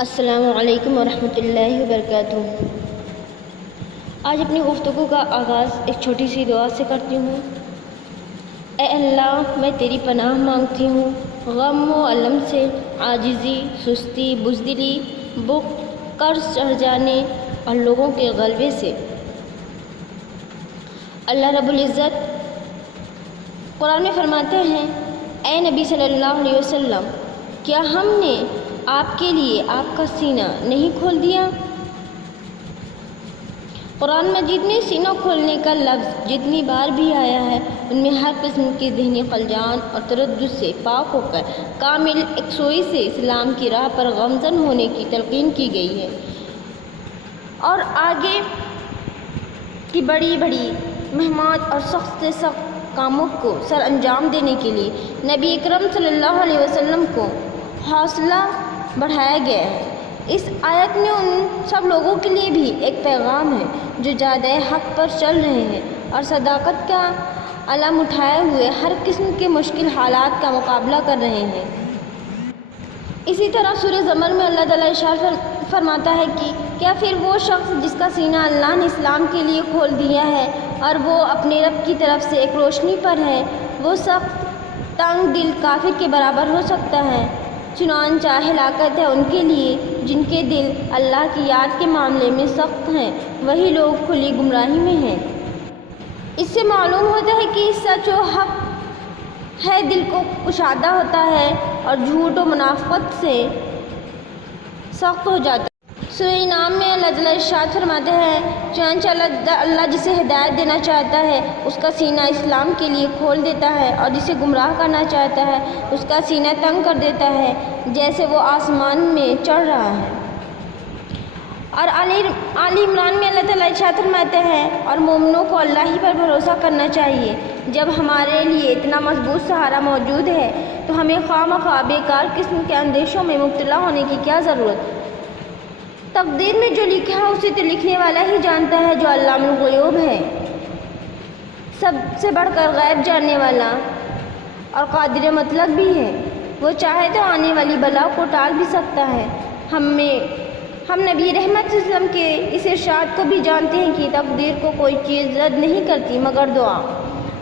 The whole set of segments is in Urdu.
السلام علیکم ورحمۃ اللہ وبرکاتہ۔ آج اپنی گفتگو کا آغاز ایک چھوٹی سی دعا سے کرتی ہوں۔ اے اللہ، میں تیری پناہ مانگتی ہوں غم و الم سے، عاجزی، سستی، بزدلی، بخل، قرض چڑھ جانے اور لوگوں کے غلبے سے۔ اللہ رب العزت قرآن میں فرماتے ہیں، اے نبی صلی اللہ علیہ وسلم، کیا ہم نے آپ کے لیے آپ کا سینہ نہیں کھول دیا؟ قرآن مجید میں سینہ کھولنے کا لفظ جتنی بار بھی آیا ہے، ان میں ہر قسم کے ذہنی خلجان اور تردد سے پاک ہو کر کامل یکسوئی سے اسلام کی راہ پر گامزن ہونے کی تلقین کی گئی ہے، اور آگے کی بڑی بڑی مہمات اور سخت سے سخت کاموں کو سر انجام دینے کے لیے نبی اکرم صلی اللہ علیہ وسلم کو حوصلہ بڑھایا گیا ہے۔ اس آیت میں ان سب لوگوں کے لیے بھی ایک پیغام ہے جو جادہ حق پر چل رہے ہیں اور صداقت کا علم اٹھائے ہوئے ہر قسم کے مشکل حالات کا مقابلہ کر رہے ہیں۔ اسی طرح سورہ زمر میں اللہ تعالیٰ ارشاد فرماتا ہے کہ کیا پھر وہ شخص جس کا سینہ اللہ نے اسلام کے لیے کھول دیا ہے اور وہ اپنے رب کی طرف سے ایک روشنی پر ہے، وہ سخت تنگ دل کافر کے برابر ہو سکتا ہے؟ چنانچہ ہلاکت ہے ان کے لیے جن کے دل اللہ کی یاد کے معاملے میں سخت ہیں، وہی لوگ کھلی گمراہی میں ہیں۔ اس سے معلوم ہوتا ہے کہ سچ و حق ہے دل کو کشادہ ہوتا ہے اور جھوٹ و منافقت سے سخت ہو جاتا ہے۔ سورہ انعام میں اللہ تعالیٰ ارشاد فرماتے ہیں، چنانچہ اللہ جسے ہدایت دینا چاہتا ہے اس کا سینہ اسلام کے لیے کھول دیتا ہے، اور جسے گمراہ کرنا چاہتا ہے اس کا سینہ تنگ کر دیتا ہے جیسے وہ آسمان میں چڑھ رہا ہے۔ اور آل عمران میں اللہ تعالیٰ ارشاد فرماتے ہیں، اور مومنوں کو اللہ ہی پر بھروسہ کرنا چاہیے۔ جب ہمارے لیے اتنا مضبوط سہارا موجود ہے تو ہمیں خواہ مخواہ بیکار قسم کے اندیشوں میں مبتلا ہونے کی کیا ضرورت؟ تقدیر میں جو لکھا ہے اسے تو لکھنے والا ہی جانتا ہے جو علام الغیوب ہے، سب سے بڑھ کر غیب جاننے والا اور قادر مطلق بھی ہے۔ وہ چاہے تو آنے والی بلا کو ٹال بھی سکتا ہے۔ ہم نبی رحمت صلی اللہ علیہ وسلم کے اس ارشاد کو بھی جانتے ہیں کہ تقدیر کو کوئی چیز رد نہیں کرتی مگر دعا۔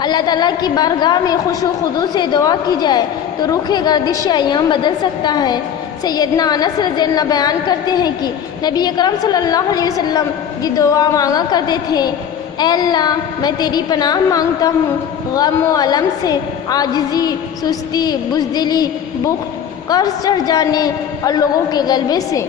اللہ تعالیٰ کی بارگاہ میں خشوع و خضوع سے دعا کی جائے تو رخ گردش ایام بدل سکتا ہے۔ سیدنا انس رضی اللہ بیان کرتے ہیں کہ نبی اکرم صلی اللہ علیہ وسلم یہ دعا مانگا کرتے تھے، اے اللہ، میں تیری پناہ مانگتا ہوں غم و الم سے، عاجزی، سستی، بزدلی، بخل، قرض چڑھ جانے اور لوگوں کے غلبے سے۔